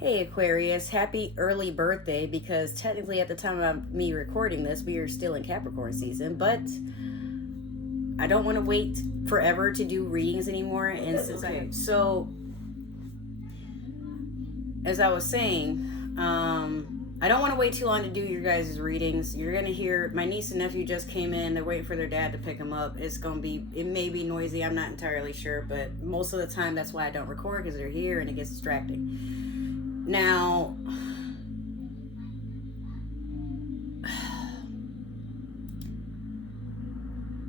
Hey Aquarius, happy early birthday, because technically at the time of me recording this, we are still in Capricorn season, but I don't want to wait forever to do readings anymore. And so as I was saying, I don't want to wait too long to do your guys' readings. You're going to hear my niece and nephew just came in. They're waiting for their dad to pick them up. It may be noisy. I'm not entirely sure, but most of the time that's why I don't record, because they're here and it gets distracting. Now,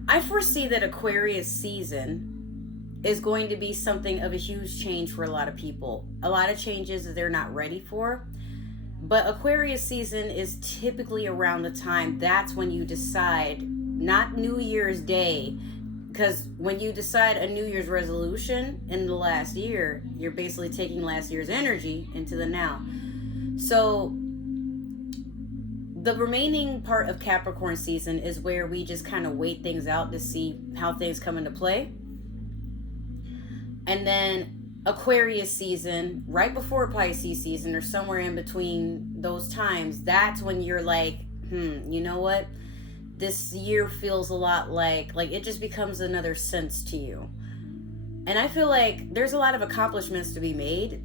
I foresee that Aquarius season is going to be something of a huge change for a lot of people. A lot of changes that they're not ready for. But Aquarius season is typically around the time that's when you decide, not New Year's Day, because when you decide a New Year's resolution in the last year, you're basically taking last year's energy into the now. So the remaining part of Capricorn season is where we just kind of wait things out to see how things come into play. And then Aquarius season, right before Pisces season, or somewhere in between those times, that's when you're like, you know what? This year feels a lot like it just becomes another sense to you. And I feel like there's a lot of accomplishments to be made,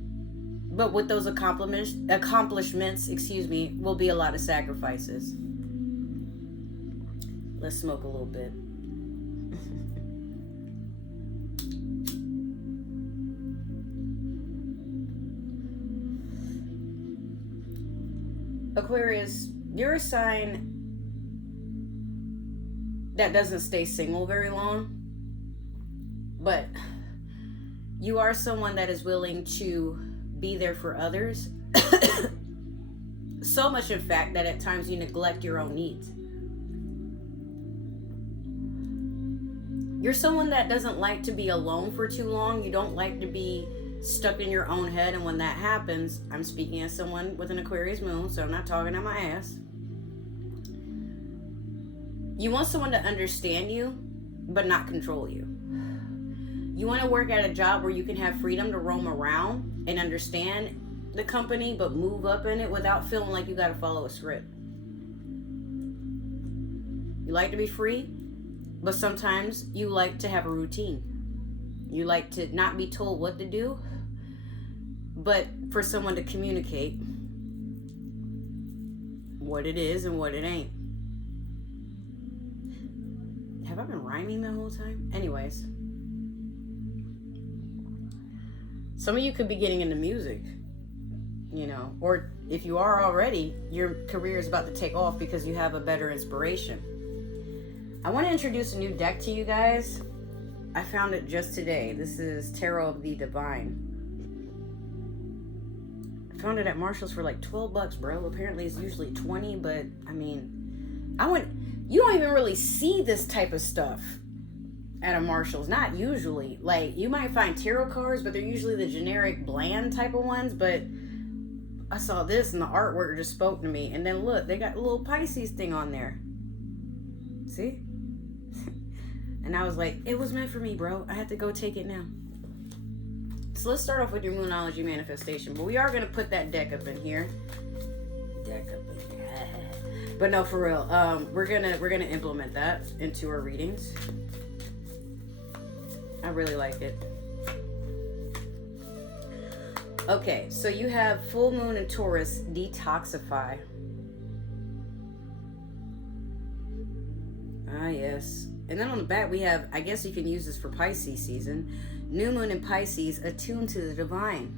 but with those accomplishments, will be a lot of sacrifices. Let's smoke a little bit. Aquarius, you're a sign that doesn't stay single very long, but you are someone that is willing to be there for others. So much, in fact, that at times you neglect your own needs. You're someone that doesn't like to be alone for too long. You don't like to be stuck in your own head, and when that happens, I'm speaking as someone with an Aquarius moon, so I'm not talking out my ass. You want someone to understand you, but not control you. You want to work at a job where you can have freedom to roam around and understand the company, but move up in it without feeling like you got to follow a script. You like to be free, but sometimes you like to have a routine. You like to not be told what to do, but for someone to communicate what it is and what it ain't. Have I been rhyming the whole time? Anyways. Some of you could be getting into music, or if you are already, your career is about to take off because you have a better inspiration. I want to introduce a new deck to you guys. I found it just today. This is Tarot of the Divine. I found it at Marshall's for like $12, bro. Apparently it's usually 20, but I mean, you don't even really see this type of stuff at a Marshall's. Not usually. Like, you might find tarot cards, but they're usually the generic bland type of ones. But I saw this and the artwork just spoke to me. And then look, they got a little Pisces thing on there. See? And I was like, it was meant for me, bro. I have to go take it now. So let's start off with your Moonology manifestation. But we are going to put that deck up in here. But no, for real. We're gonna implement that into our readings. I really like it. Okay, so you have full moon in Taurus, detoxify. Ah, yes. And then on the back we have, I guess you can use this for Pisces season, new moon in Pisces, attuned to the divine.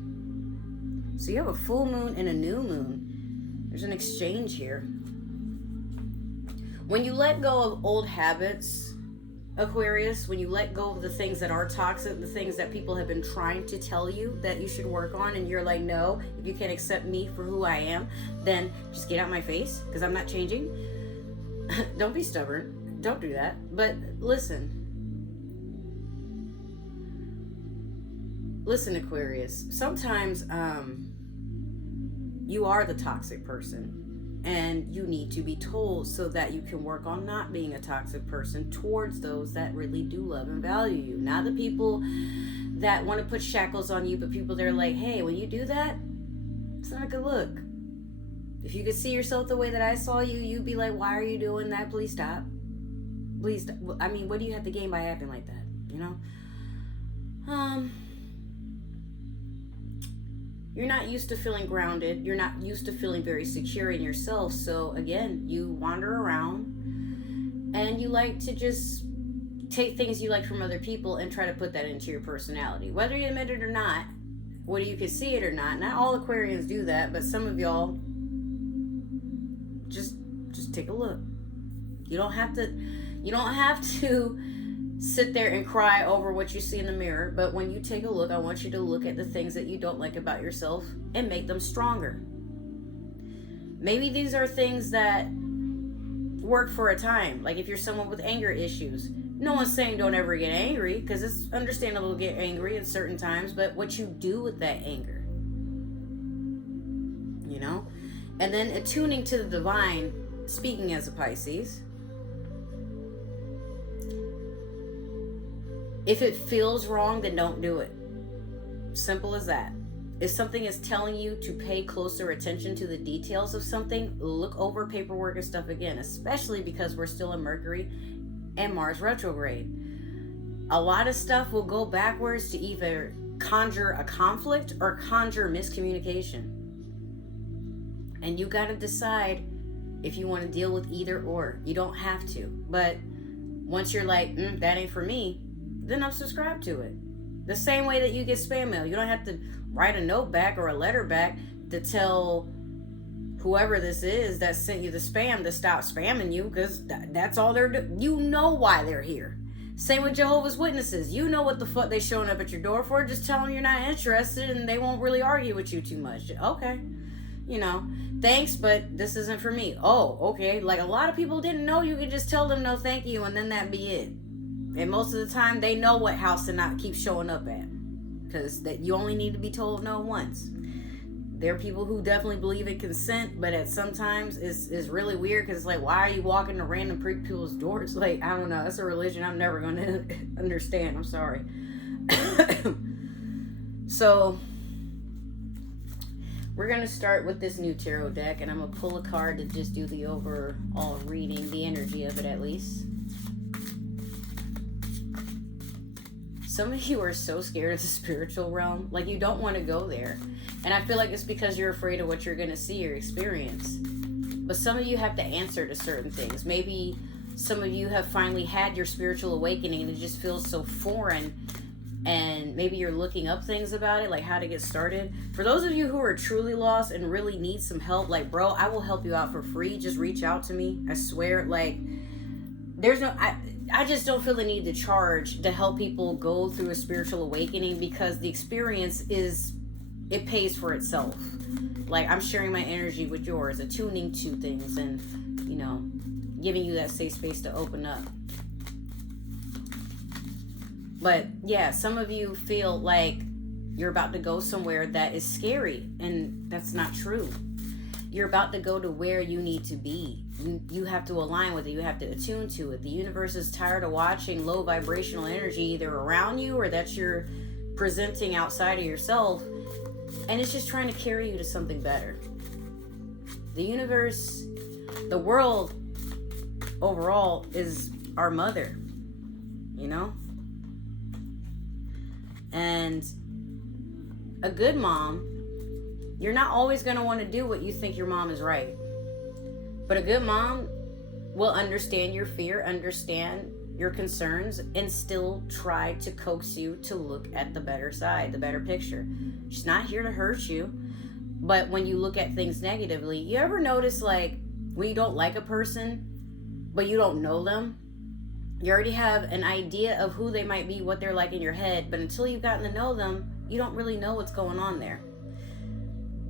So you have a full moon and a new moon. There's an exchange here. When you let go of old habits, Aquarius, when you let go of the things that are toxic, the things that people have been trying to tell you that you should work on, and you're like, no, if you can't accept me for who I am, then just get out my face, because I'm not changing. Don't be stubborn. Don't do that. But listen, Aquarius, sometimes you are the toxic person. And you need to be told so that you can work on not being a toxic person towards those that really do love and value you. Not the people that want to put shackles on you, but people that are like, hey, when you do that, It's not a good look. If you could see yourself the way that I saw you, you'd be like, why are you doing that? Please stop. Please stop. I mean, what do you have to gain by acting like that? You know? You're not used to feeling grounded. You're not used to feeling very secure in yourself. So again, you wander around and you like to just take things you like from other people and try to put that into your personality. Whether you admit it or not, whether you can see it or not. Not all Aquarians do that, but some of y'all just take a look. You don't have to sit there and cry over what you see in the mirror, but when you take a look, I want you to look at the things that you don't like about yourself and make them stronger. Maybe these are things that work for a time. Like if you're someone with anger issues, no one's saying don't ever get angry, because it's understandable to get angry at certain times, but what you do with that anger, you know? And then attuning to the divine, speaking as a Pisces. If it feels wrong, then don't do it. Simple as that. If something is telling you to pay closer attention to the details of something, look over paperwork and stuff again, especially because we're still in Mercury and Mars retrograde. A lot of stuff will go backwards to either conjure a conflict or conjure miscommunication. And you got to decide if you want to deal with either or. You don't have to. But once you're like, that ain't for me, then unsubscribe to it. The same way that you get spam mail. You don't have to write a note back or a letter back to tell whoever this is that sent you the spam to stop spamming you, because that's all they're doing. You know why they're here. Same with Jehovah's Witnesses. You know what the fuck they showing up at your door for. Just tell them you're not interested and they won't really argue with you too much. Okay. You know, thanks, but this isn't for me. Oh, okay. Like a lot of people didn't know you could just tell them no thank you and then that be it. And most of the time they know what house to not keep showing up at, because that you only need to be told no once. There are people who definitely believe in consent, but at sometimes it's really weird, because it's like, why are you walking to random people's doors? Like, I don't know. It's a religion I'm never going to understand. I'm sorry. So we're going to start with this new tarot deck, and I'm going to pull a card to just do the overall reading, the energy of it at least. Some of you are so scared of the spiritual realm. Like, you don't want to go there. And I feel like it's because you're afraid of what you're going to see or experience. But some of you have to answer to certain things. Maybe some of you have finally had your spiritual awakening and it just feels so foreign. And maybe you're looking up things about it, like how to get started. For those of you who are truly lost and really need some help, like, bro, I will help you out for free. Just reach out to me. I swear, like, there's no... I just don't feel the need to charge to help people go through a spiritual awakening, because the experience it pays for itself. Like, I'm sharing my energy with yours, attuning to things, and, you know, giving you that safe space to open up. But yeah, some of you feel like you're about to go somewhere that is scary, and that's not true. You're about to go to where you need to be. You have to align with it. You have to attune to it. The universe is tired of watching low vibrational energy either around you or that you're presenting outside of yourself. And it's just trying to carry you to something better. The universe, the world overall is our mother, you know? And a good mom, you're not always going to want to do what you think your mom is right. But a good mom will understand your fear, understand your concerns, and still try to coax you to look at the better side, the better picture. She's not here to hurt you. But when you look at things negatively, you ever notice, like, when you don't like a person, but you don't know them, you already have an idea of who they might be, what they're like in your head, but until you've gotten to know them, you don't really know what's going on there.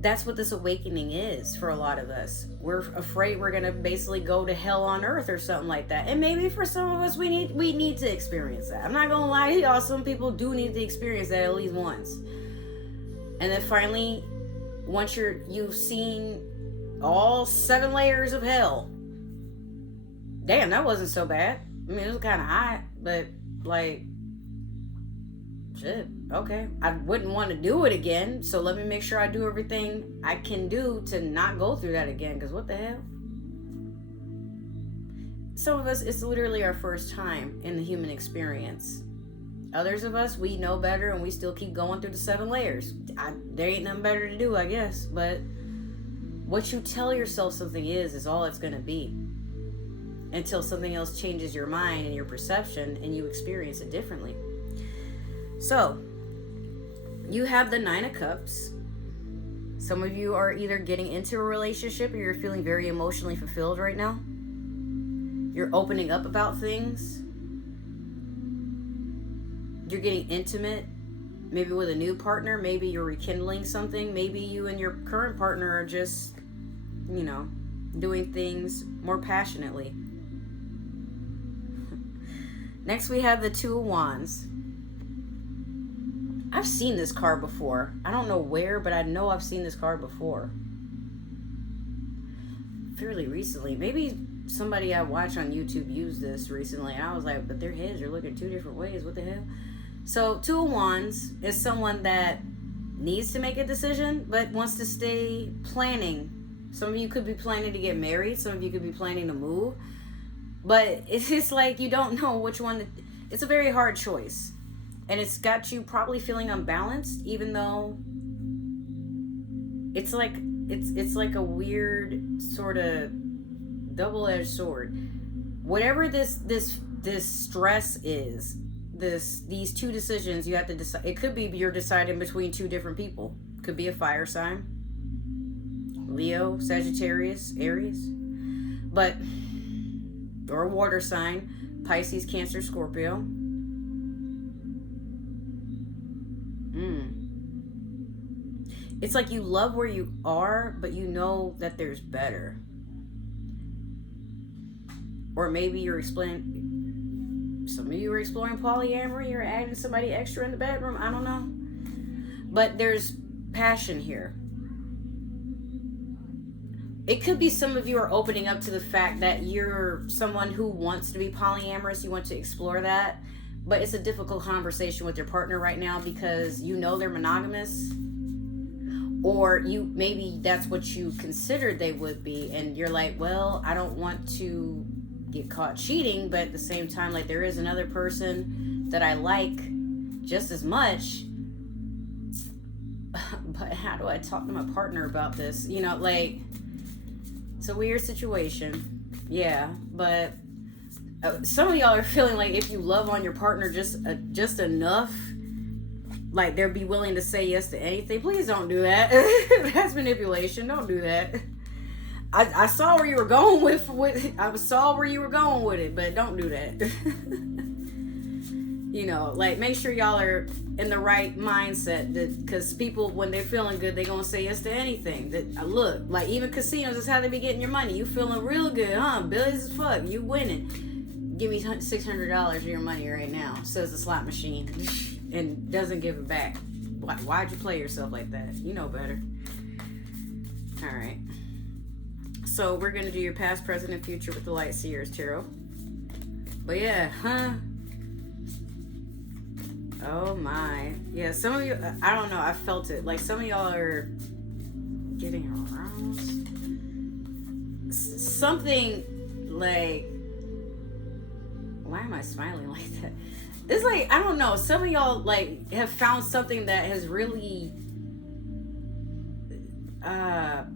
That's what this awakening is for a lot of us. We're afraid we're going to basically go to hell on earth or something like that. And maybe for some of us, we need to experience that. I'm not going to lie to y'all. Some people do need to experience that at least once. And then finally, once you've seen all 7 layers of hell, damn, that wasn't so bad. I mean, it was kind of hot, but like, shit, okay. I wouldn't want to do it again, so let me make sure I do everything I can do to not go through that again, because what the hell? Some of us, it's literally our first time in the human experience. Others of us, we know better and we still keep going through the 7 layers. There ain't nothing better to do, I guess. But what you tell yourself something is all it's going to be. Until something else changes your mind and your perception and you experience it differently. So, you have the 9 of Cups. Some of you are either getting into a relationship or you're feeling very emotionally fulfilled right now. You're opening up about things. You're getting intimate, maybe with a new partner. Maybe you're rekindling something. Maybe you and your current partner are just, doing things more passionately. Next, we have the 2 of Wands. I've seen this card before. I don't know where, but I know I've seen this card before. Fairly recently. Maybe somebody I watch on YouTube used this recently, and I was like, but their heads are looking 2 different ways. What the hell? So 2 of Wands is someone that needs to make a decision, but wants to stay planning. Some of you could be planning to get married. Some of you could be planning to move. But it's just like you don't know which one. It's a very hard choice. And it's got you probably feeling unbalanced, even though it's like a weird sort of double-edged sword. Whatever this stress is, these 2 decisions you have to decide. It could be you're deciding between 2 different people. Could be a fire sign, Leo, Sagittarius, Aries, or a water sign, Pisces, Cancer, Scorpio. It's like you love where you are, but you know that there's better. Or maybe some of you are exploring polyamory, you're adding somebody extra in the bedroom, I don't know. But there's passion here. It could be some of you are opening up to the fact that you're someone who wants to be polyamorous, you want to explore that, but it's a difficult conversation with your partner right now because you know they're monogamous, or maybe that's what you considered they would be, and you're like, well, I don't want to get caught cheating, but at the same time, like, there is another person that I like just as much, but how do I talk to my partner about this? It's a weird situation. Yeah, but some of y'all are feeling like if you love on your partner just enough, like they'll be willing to say yes to anything. Please don't do that. That's manipulation. Don't do that. I saw where you were going with I saw where you were going with it, but don't do that. Make sure y'all are in the right mindset, because people, when they're feeling good, they're gonna say yes to anything. Look, like, even casinos is how they be getting your money. You feeling real good, huh? Billies as fuck, you winning. Give me $600 of your money right now, says the slot machine, and doesn't give it back. Why'd you play yourself like that? You know better. All right. So we're going to do your past, present, and future with the Light Seers Tarot. But yeah, oh my. Yeah, some of you, I don't know, I felt it. Like, some of y'all are getting aroused. Something like, why am I smiling like that? It's like, I don't know, some of y'all, like, have found something that has really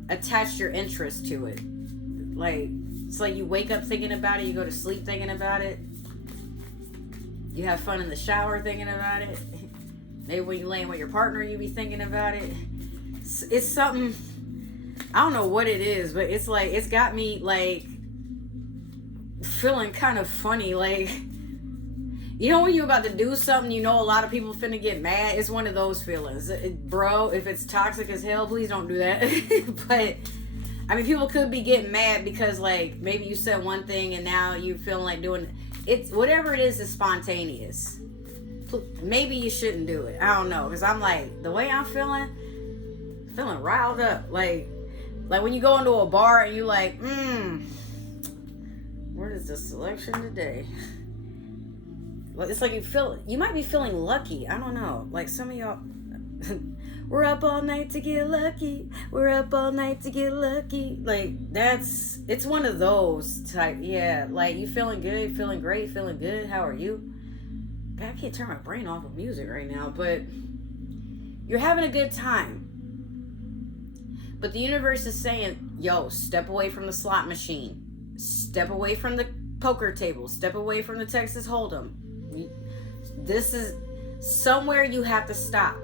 attached your interest to it. Like, it's like you wake up thinking about it, you go to sleep thinking about it, you have fun in the shower thinking about it, maybe when you're laying with your partner you be thinking about it. It's something, I don't know what it is, but it's like, it's got me like feeling kind of funny. Like, when you're about to do something, a lot of people finna get mad. It's one of those feelings. Bro, if it's toxic as hell, please don't do that. But, I mean, people could be getting mad because, like, maybe you said one thing and now you're feeling like doing it. Whatever it is spontaneous. Maybe you shouldn't do it. I don't know. Because I'm like, the way I'm feeling riled up. Like when you go into a bar and you like, what is the selection today? It's like you might be feeling lucky. I don't know. Like some of y'all, we're up all night to get lucky. We're up all night to get lucky. Like it's one of those type. Yeah, like you feeling good, feeling great, feeling good. How are you? God, I can't turn my brain off of music right now, but you're having a good time. But the universe is saying, yo, step away from the slot machine. Step away from the poker table. Step away from the Texas Hold'em. This is somewhere you have to stop.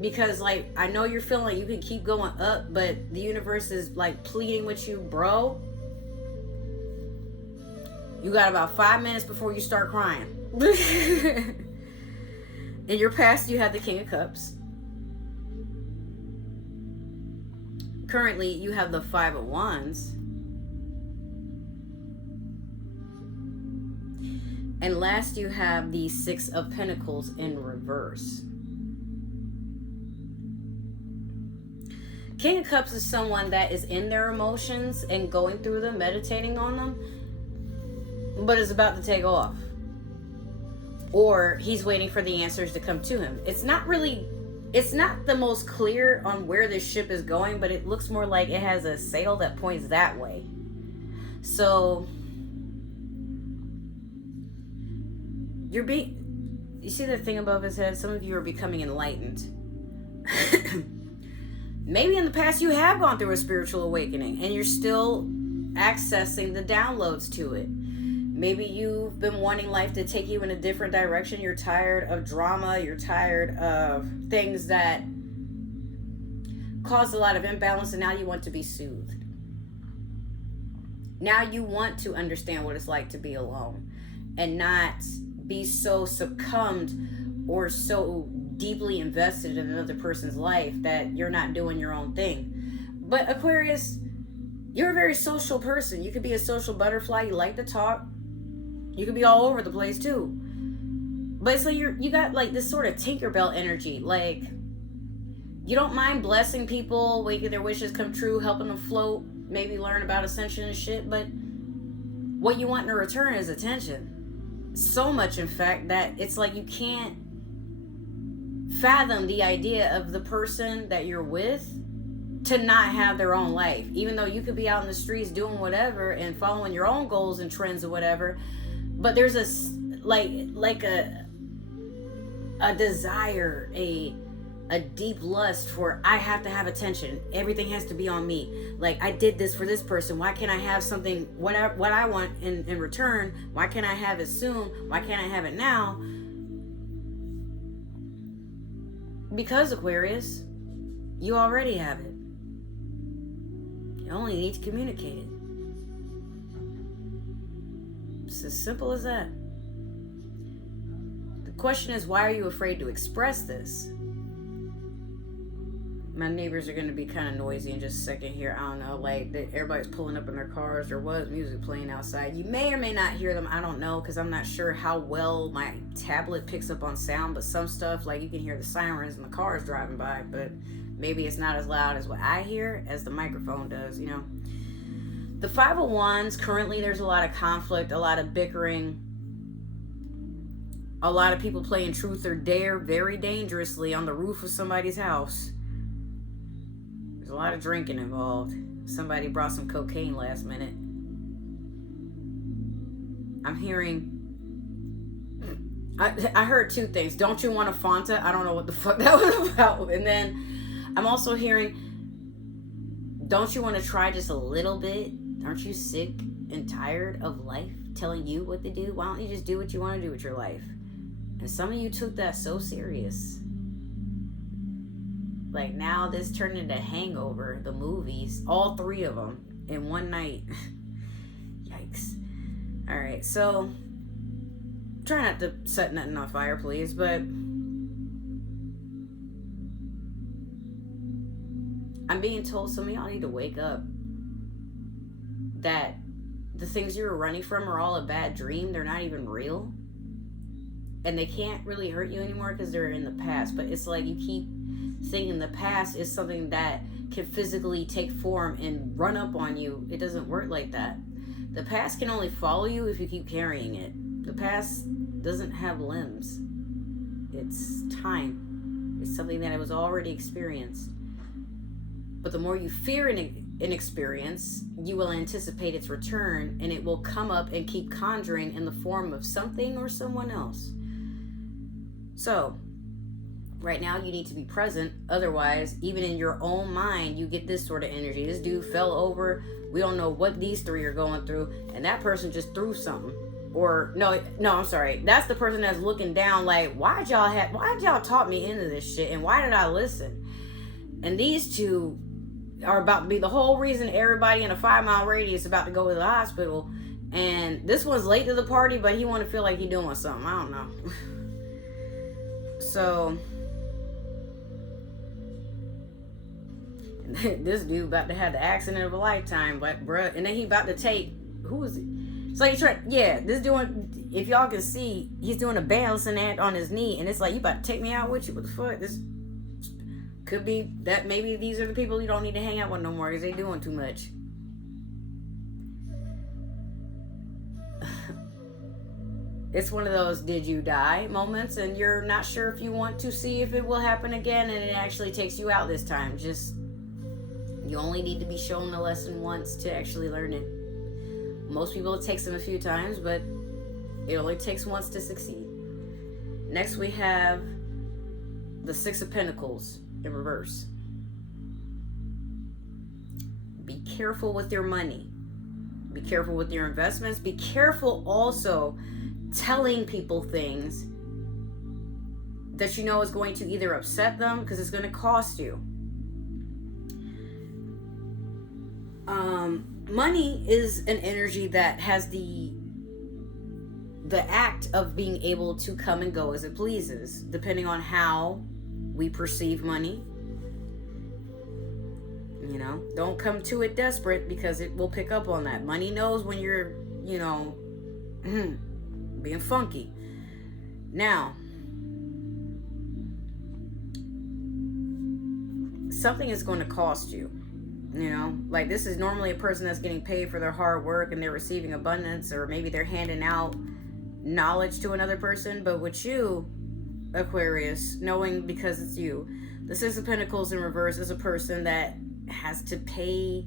Because, like, I know you're feeling like you can keep going up, but the universe is, like, pleading with you, bro. You got about 5 minutes before you start crying. In your past, you had the King of Cups. Currently, you have the Five of Wands. And last, you have the Six of Pentacles in reverse. King of Cups is someone that is in their emotions and going through them, meditating on them, but is about to take off. Or he's waiting for the answers to come to him. It's not the most clear on where this ship is going, but it looks more like it has a sail that points that way. So you see the thing above his head? Some of you are becoming enlightened. Maybe in the past you have gone through a spiritual awakening and you're still accessing the downloads to it. Maybe you've been wanting life to take you in a different direction. You're tired of drama. You're tired of things that cause a lot of imbalance, and now you want to be soothed. Now you want to understand what it's like to be alone and not be so succumbed or so deeply invested in another person's life that you're not doing your own thing. But Aquarius, you're a very social person. You could be a social butterfly. You like to talk. You could be all over the place too. But it's like you got like this sort of Tinkerbell energy. Like, you don't mind blessing people, making their wishes come true, helping them float, maybe learn about ascension and shit. But what you want in return is attention. So much, in fact, that it's like you can't fathom the idea of the person that you're with to not have their own life. Even though you could be out in the streets doing whatever and following your own goals and trends or whatever. But there's a desire, a deep lust for, I have to have attention. Everything has to be on me. Like, I did this for this person. Why can't I have something, what I want in return? Why can't I have it soon? Why can't I have it now? Because, Aquarius, you already have it. You only need to communicate it. It's as simple as that. The question is, why are you afraid to express this? My neighbors are going to be kind of noisy in just a second here. I don't know, like, everybody's pulling up in their cars. There was music playing outside. You may or may not hear them. I don't know, because I'm not sure how well my tablet picks up on sound. But some stuff, like, you can hear the sirens and the cars driving by. But maybe it's not as loud as what I hear as the microphone does, you know. The Five of Wands, currently there's a lot of conflict, a lot of bickering. A lot of people playing truth or dare very dangerously on the roof of somebody's house. There's a lot of drinking involved. Somebody brought some cocaine last minute. I'm hearing... I heard two things. Don't you want a Fanta? I don't know what the fuck that was about. And then I'm also hearing, don't you want to try just a little bit? Aren't you sick and tired of life telling you what to do? Why don't you just do what you want to do with your life? And some of you took that so serious. Like, now this turned into Hangover, the movies, all three of them in one night. Yikes. All right, so try not to set nothing on fire, please, but I'm being told some of y'all need to wake up. That the things you were running from are all a bad dream. They're not even real. And they can't really hurt you anymore because they're in the past. But it's like you keep thinking the past is something that can physically take form and run up on you. It doesn't work like that. The past can only follow you if you keep carrying it. The past doesn't have limbs. It's time. It's something that was already experienced. But the more you fear an experience, you will anticipate its return, and it will come up and keep conjuring in the form of something or someone else. So, right now you need to be present. Otherwise, even in your own mind, you get this sort of energy. This dude fell over. We don't know what these three are going through, and that person just threw something. Or no, I'm sorry. That's the person that's looking down like, why'd y'all talk me into this shit, and why did I listen? And these two are about to be the whole reason everybody in a 5-mile radius about to go to the hospital. And this one's late to the party, but he want to feel like he doing something. I don't know. So this dude about to have the accident of a lifetime, but bruh, and then he about to take, who is it? It's like, this doing, if y'all can see, he's doing a balancing act on his knee, and it's like, you about to take me out with you? What the fuck? This could be that maybe these are the people you don't need to hang out with no more because they doing too much. It's one of those did you die moments, and you're not sure if you want to see if it will happen again, and it actually takes you out this time. Just, you only need to be shown the lesson once to actually learn it. Most people, it takes them a few times, but it only takes once to succeed. Next we have the Six of Pentacles in reverse. Be careful with your money. Be careful with your investments. Be careful also telling people things that you know is going to either upset them because it's going to cost you. Money is an energy that has the act of being able to come and go as it pleases, depending on how we perceive money. You know, don't come to it desperate because it will pick up on that. Money knows when you're, being funky. Now, something is going to cost you. Like this is normally a person that's getting paid for their hard work and they're receiving abundance, or maybe they're handing out knowledge to another person. But with you, Aquarius, knowing because it's you, the Six of Pentacles in reverse is a person that has to pay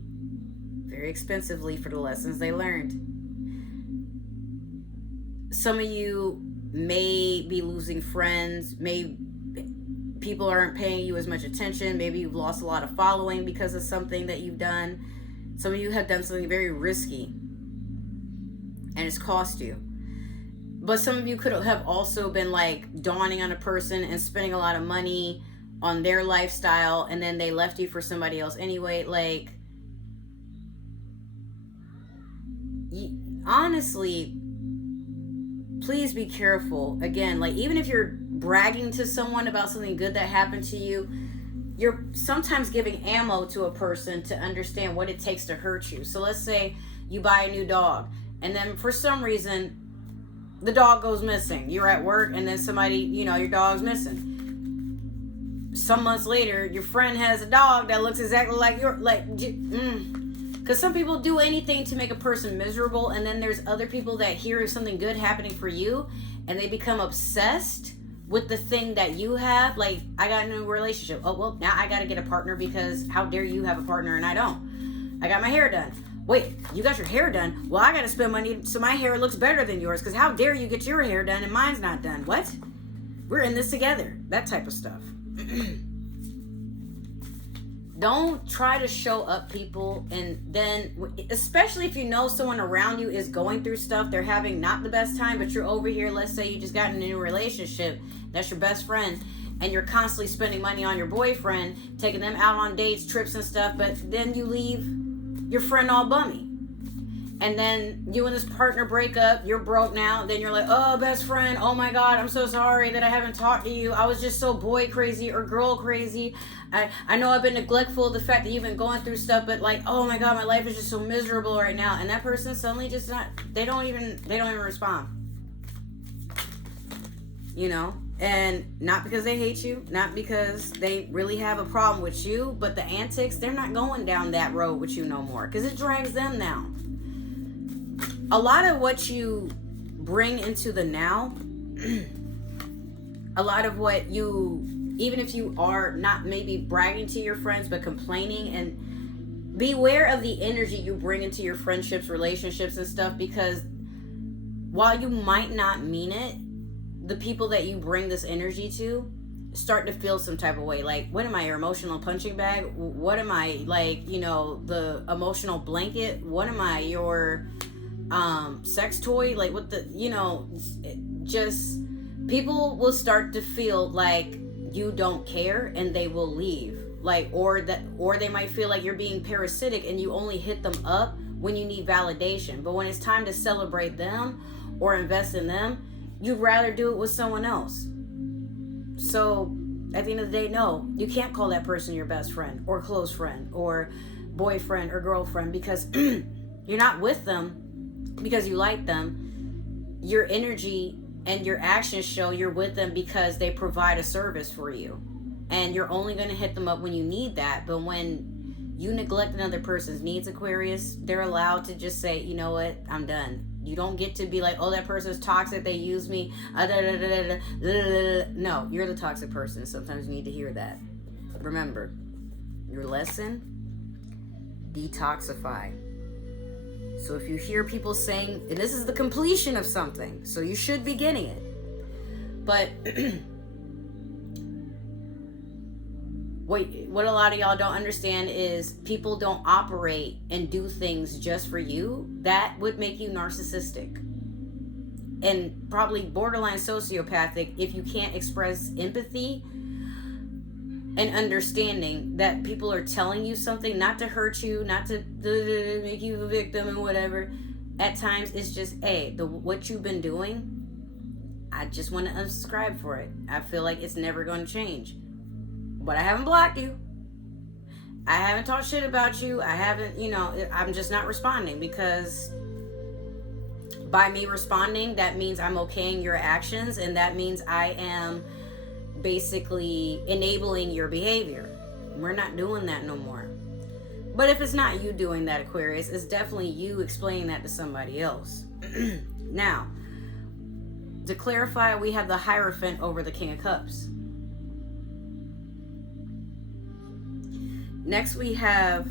very expensively for the lessons they learned. Some of you may be losing friends. People aren't paying you as much attention. Maybe you've lost a lot of following because of something that you've done. Some of you have done something very risky and it's cost you. But some of you could have also been like dawning on a person and spending a lot of money on their lifestyle, and then they left you for somebody else anyway. Like, honestly, please be careful. Again, like, even if you're bragging to someone about something good that happened to you, you're sometimes giving ammo to a person to understand what it takes to hurt you. So let's say you buy a new dog, and then for some reason the dog goes missing. You're at work, and then somebody, your dog's missing. Some months later, your friend has a dog that looks exactly like because some people do anything to make a person miserable, and then there's other people that hear something good happening for you, and they become obsessed with the thing that you have. Like, I got a new relationship. Oh, well, now I got to get a partner because how dare you have a partner and I don't. I got my hair done. Wait, you got your hair done? Well, I got to spend money so my hair looks better than yours because how dare you get your hair done and mine's not done. What? We're in this together. That type of stuff. Don't try to show up, people, and then, especially if you know someone around you is going through stuff, they're having not the best time, but you're over here, let's say you just got in a new relationship, that's your best friend, and you're constantly spending money on your boyfriend, taking them out on dates, trips and stuff, but then you leave your friend all bummy. And then you and this partner break up, you're broke now, then you're like, oh, best friend, oh my God, I'm so sorry that I haven't talked to you. I was just so boy crazy or girl crazy. I know I've been neglectful of the fact that you've been going through stuff, but like, oh my God, my life is just so miserable right now. And that person suddenly just they don't even respond. And not because they hate you, not because they really have a problem with you, but the antics, they're not going down that road with you no more because it drags them down. A lot of what you bring into the now a lot of what you, even if you are not maybe bragging to your friends, but complaining, and beware of the energy you bring into your friendships, relationships, and stuff, because while you might not mean it, the people that you bring this energy to start to feel some type of way. Like, what am I, your emotional punching bag? What am I, like, you know, the emotional blanket? What am I, your sex toy? Like, what the, you know, just people will start to feel like you don't care, and they will leave. Like, or they might feel like you're being parasitic and you only hit them up when you need validation. But when it's time to celebrate them or invest in them, you'd rather do it with someone else. So at the end of the day, no, you can't call that person your best friend or close friend or boyfriend or girlfriend, because you're not with them because you like them. Your energy and your actions show you're with them because they provide a service for you. And you're only going to hit them up when you need that. But when you neglect another person's needs, Aquarius, they're allowed to just say, you know what, I'm done. You don't get to be like, oh, that person's toxic, they use me. No, you're the toxic person. Sometimes you need to hear that. Remember, your lesson, detoxify. So if you hear people saying, and this is the completion of something, so you should be getting it. But what a lot of y'all don't understand is people don't operate and do things just for you. That would make you narcissistic and probably borderline sociopathic if you can't express empathy and understanding that people are telling you something, not to hurt you, not to make you a victim and whatever. At times it's just, hey, what you've been doing, I just want to unsubscribe for it. I feel like it's never going to change. But I haven't blocked you. I haven't talked shit about you. I haven't, you know, I'm just not responding, because by me responding, that means I'm okaying your actions, and that means I am basically enabling your behavior. We're not doing that no more. But if it's not you doing that, Aquarius, it's definitely you explaining that to somebody else. Now, to clarify, we have the Hierophant over the King of Cups. Next, we have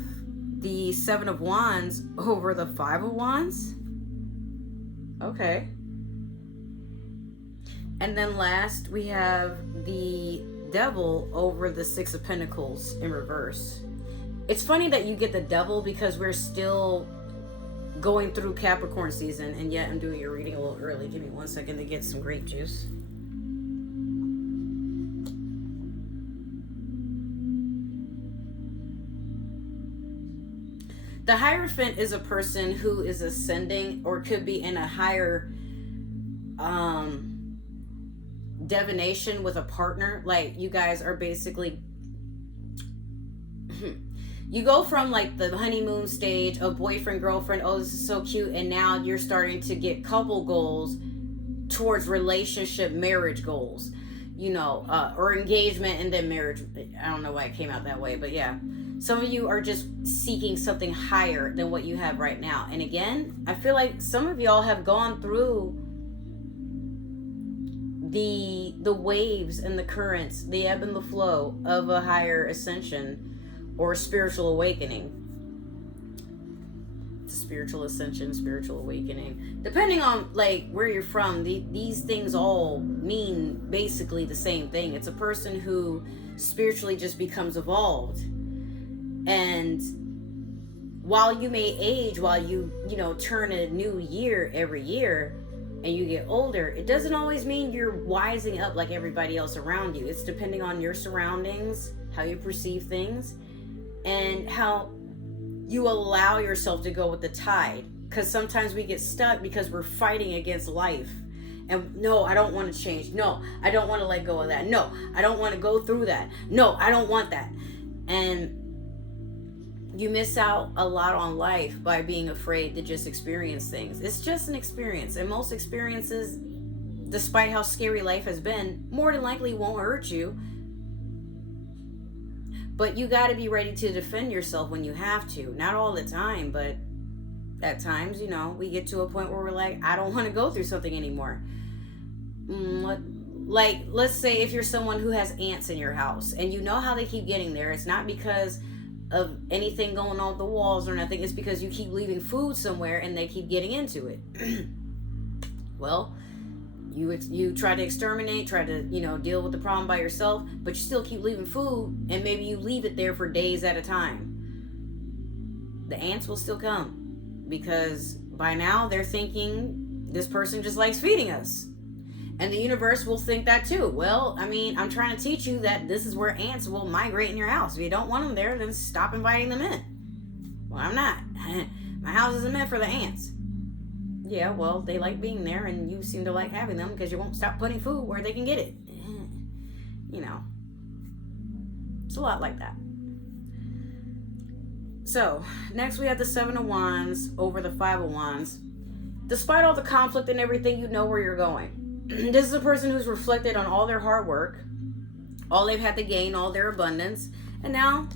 the Seven of Wands over the Five of Wands. Okay. And then last, we have the Devil over the Six of Pentacles in reverse. It's funny that you get the Devil because we're still going through Capricorn season, and yet I'm doing your reading a little early. Give me 1 second to get some grape juice. The Hierophant is a person who is ascending or could be in a higher divination with a partner. Like, you guys are basically you go from like the honeymoon stage of boyfriend, girlfriend, oh, this is so cute, and now you're starting to get couple goals towards relationship, marriage goals, you know, or engagement and then marriage. I don't know why it came out that way, but yeah. Some of you are just seeking something higher than what you have right now. And again, I feel like some of y'all have gone through the waves and the currents, the ebb and the flow of a higher ascension or spiritual awakening. Spiritual ascension, spiritual awakening. Depending on like where you're from, these things all mean basically the same thing. It's a person who spiritually just becomes evolved. And while you may age, while you know, turn a new year every year and you get older, it doesn't always mean you're wising up like everybody else around you. It's depending on your surroundings, how you perceive things, and how you allow yourself to go with the tide. Because sometimes we get stuck because we're fighting against life. And no, I don't want to change. No, I don't want to let go of that. No, I don't want to go through that. No, I don't want that. And you miss out a lot on life by being afraid to just experience things. It's just an experience. And most experiences, despite how scary life has been, more than likely won't hurt you. But you got to be ready to defend yourself when you have to. Not all the time, but at times, you know, we get to a point where we're like, I don't want to go through something anymore. let's say if you're someone who has ants in your house and you know how they keep getting there, it's not because of anything going on with the walls or nothing. It's because you keep leaving food somewhere and they keep getting into it. Well, you try to exterminate, try to, deal with the problem by yourself, but you still keep leaving food, and maybe you leave it there for days at a time. The ants will still come because by now they're thinking this person just likes feeding us. And the universe will think that too. Well, I mean, I'm trying to teach you that this is where ants will migrate in your house. If you don't want them there, then stop inviting them in. Well, I'm not. My house isn't meant for the ants. Yeah, well, they like being there, and you seem to like having them because you won't stop putting food where they can get it. It's a lot like that. So, next we have the Seven of Wands over the Five of Wands. Despite all the conflict and everything, you know where you're going. This is a person who's reflected on all their hard work, all they've had to gain, all their abundance, and now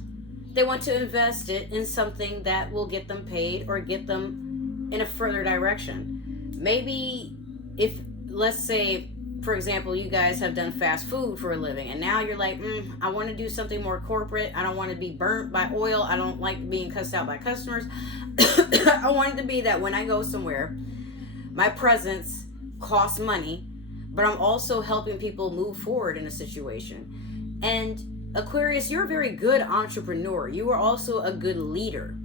they want to invest it in something that will get them paid or get them in a further direction. Maybe if, let's say, for example, you guys have done fast food for a living, and now you're like, I want to do something more corporate. I don't want to be burnt by oil. I don't like being cussed out by customers. I want it to be that when I go somewhere, my presence costs money, but I'm also helping people move forward in a situation. And Aquarius, you're a very good entrepreneur. You are also a good leader.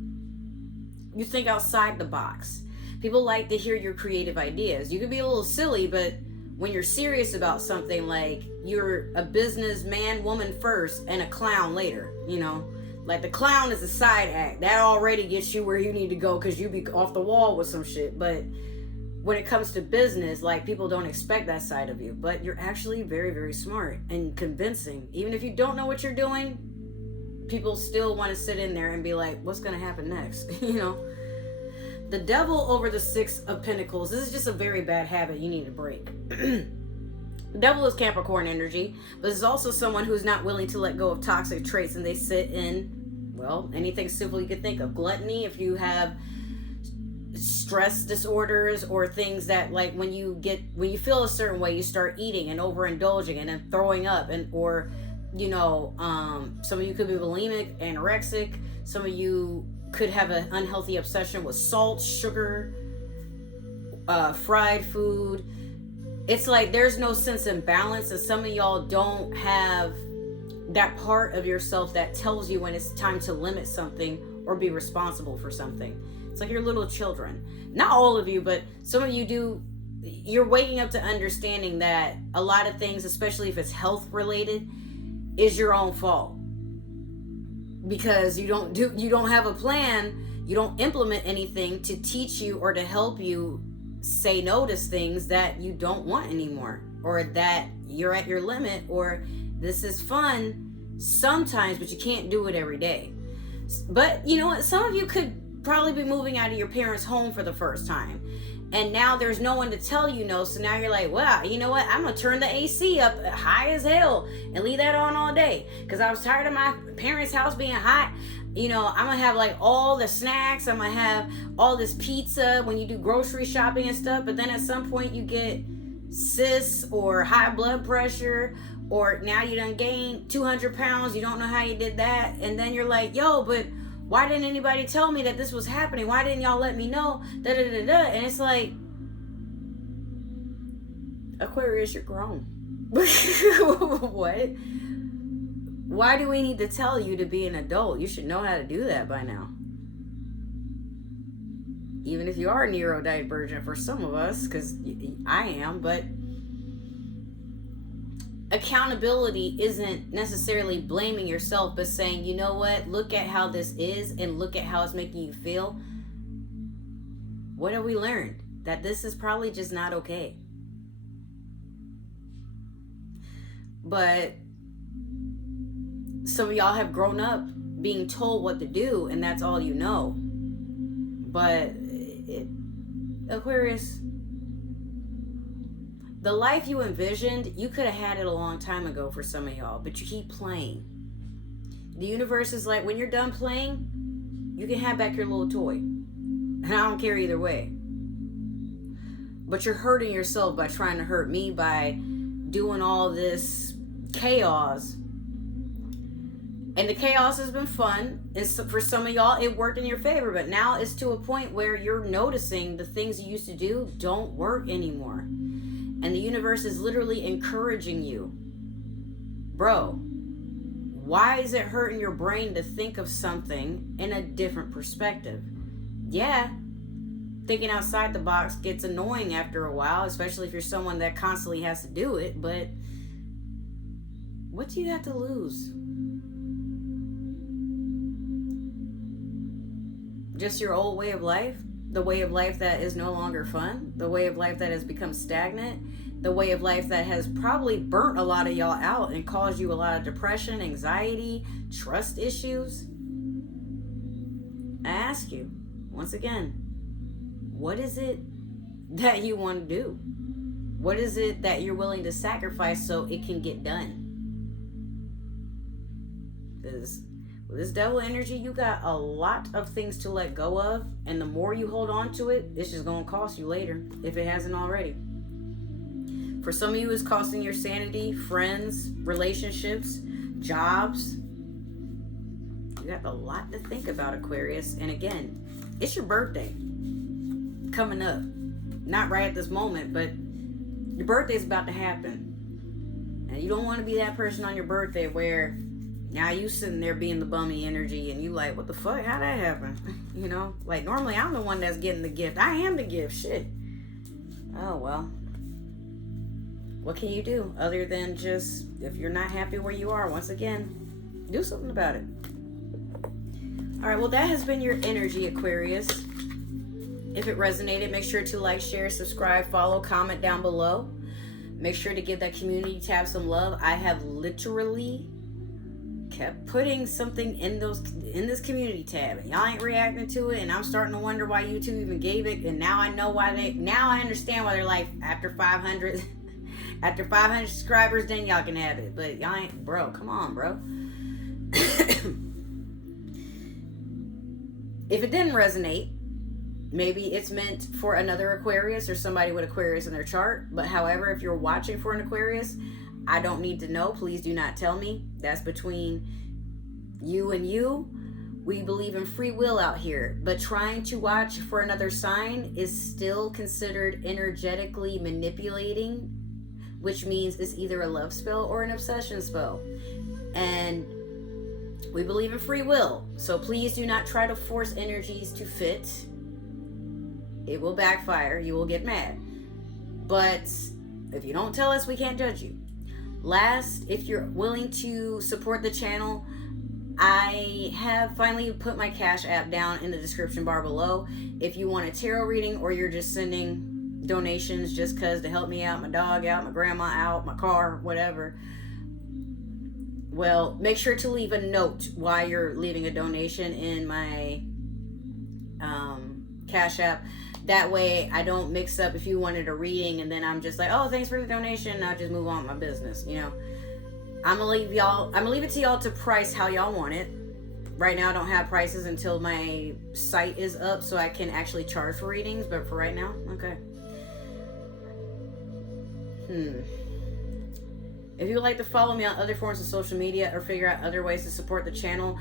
You think outside the box. People like to hear your creative ideas. You can be a little silly, but when you're serious about something, like you're a businessman, woman first, and a clown later, like the clown is a side act. That already gets you where you need to go because you be off the wall with some shit. But when it comes to business, like, people don't expect that side of you, but you're actually very, very smart and convincing. Even if you don't know what you're doing, people still want to sit in there and be like, what's going to happen next? The Devil over the Six of Pentacles. This is just a very bad habit you need to break. The Devil is Capricorn energy, but it's also someone who's not willing to let go of toxic traits, and they sit in, well, anything simple you could think of. Gluttony, if you have stress disorders or things that, like, when you feel a certain way, you start eating and overindulging and then throwing up, or some of you could be bulimic, anorexic. Some of you could have an unhealthy obsession with salt, sugar, fried food. It's like there's no sense in balance, and some of y'all don't have that part of yourself that tells you when it's time to limit something or be responsible for something. It's like your little children. Not all of you, but some of you do. You're waking up to understanding that a lot of things, especially if it's health related, is your own fault. Because you don't have a plan, you don't implement anything to teach you or to help you say no to things that you don't want anymore, or that you're at your limit, or this is fun sometimes, but you can't do it every day. But you know what? Some of you could probably be moving out of your parents' home for the first time, and now there's no one to tell you no, so now you're like, wow, you know what, I'm gonna turn the AC up high as hell and leave that on all day because I was tired of my parents' house being hot. I'm gonna have like all the snacks, I'm gonna have all this pizza when you do grocery shopping and stuff. But then at some point you get cysts or high blood pressure, or now you done gained 200 pounds, you don't know how you did that, and then you're like, yo, but why didn't anybody tell me that this was happening? Why didn't y'all let me know? And it's like, Aquarius, you're grown. What? Why do we need to tell you to be an adult? You should know how to do that by now. Even if you are neurodivergent for some of us, because I am, but accountability isn't necessarily blaming yourself, but saying, you know what, look at how this is and look at how it's making you feel. What have we learned? That this is probably just not okay. But some of y'all have grown up being told what to do, and that's all you know. But Aquarius, the life you envisioned, you could have had it a long time ago for some of y'all, but you keep playing. The universe is like, when you're done playing, you can have back your little toy. And I don't care either way. But you're hurting yourself by trying to hurt me by doing all this chaos. And the chaos has been fun. And so for some of y'all, it worked in your favor. But now it's to a point where you're noticing the things you used to do don't work anymore. And the universe is literally encouraging you. Bro, why is it hurting your brain to think of something in a different perspective? Yeah, thinking outside the box gets annoying after a while, especially if you're someone that constantly has to do it. But what do you have to lose? Just your old way of life? The way of life that is no longer fun? The way of life that has become stagnant? The way of life that has probably burnt a lot of y'all out and caused you a lot of depression, anxiety, trust issues? I ask you, once again, what is it that you want to do? What is it that you're willing to sacrifice so it can get done? Because with this devil energy, you got a lot of things to let go of, and the more you hold on to it, it's just going to cost you later, if it hasn't already. For some of you, it's costing your sanity, friends, relationships, jobs. You got a lot to think about, Aquarius. And again, it's your birthday coming up. Not right at this moment, but your birthday's about to happen. And you don't want to be that person on your birthday where now you sitting there being the bummy energy and you like, what the fuck? How'd that happen? You know, like normally I'm the one that's getting the gift. I am the gift. Shit. Oh, well. What can you do other than just, if you're not happy where you are, once again, do something about it. All right, well, that has been your energy, Aquarius. If it resonated, make sure to like, share, subscribe, follow, comment down below. Make sure to give that community tab some love. I have literally kept putting something in this community tab, and y'all ain't reacting to it, and I'm starting to wonder why YouTube even gave it. And now I know why I understand why they're like, after 500 subscribers, then y'all can have it. But y'all ain't, bro, come on, bro. If it didn't resonate, maybe it's meant for another Aquarius or somebody with Aquarius in their chart. But however, if you're watching for an Aquarius, I don't need to know. Please do not tell me. That's between you and you. We believe in free will out here. But trying to watch for another sign is still considered energetically manipulating, which means it's either a love spell or an obsession spell. And we believe in free will. So please do not try to force energies to fit. It will backfire. You will get mad. But if you don't tell us, we can't judge you. Last, if you're willing to support the channel, I have finally put my Cash App down in the description bar below. If you want a tarot reading or you're just sending donations just because to help me out, my dog out, my grandma out, my car, whatever, well, make sure to leave a note why you're leaving a donation in my Cash App. That way I don't mix up if you wanted a reading and then I'm just like, oh, thanks for the donation, and I'll just move on with my business, you know. I'm gonna leave it to y'all to price how y'all want it. Right now I don't have prices until my site is up so I can actually charge for readings, but for right now, okay. If you would like to follow me on other forms of social media or figure out other ways to support the channel,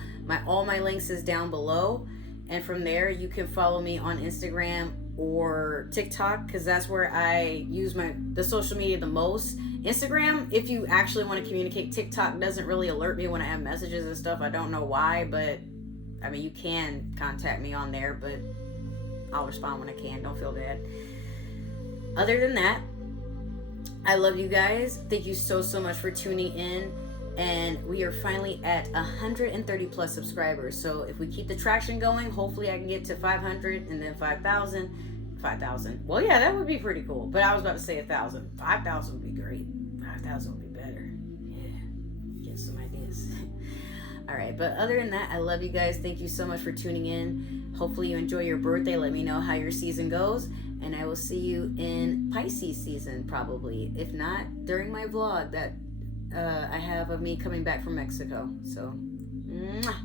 all my links is down below. And from there, you can follow me on Instagram or TikTok, because that's where I use the social media the most. Instagram, if you actually want to communicate. TikTok doesn't really alert me when I have messages and stuff. I don't know why, but I mean, you can contact me on there, but I'll respond when I can. Don't feel bad. Other than that, I love you guys. Thank you so much for tuning in. And we are finally at 130 plus subscribers. So if we keep the traction going, hopefully I can get to 500 and then 5,000. 5,000. Well, yeah, that would be pretty cool. But I was about to say 1,000. 5,000 would be great. 5,000 would be better. Yeah. Get some ideas. All right. But other than that, I love you guys. Thank you so much for tuning in. Hopefully you enjoy your birthday. Let me know how your season goes. And I will see you in Pisces season, probably. If not, during my vlog that I have of me coming back from Mexico. So, mwah.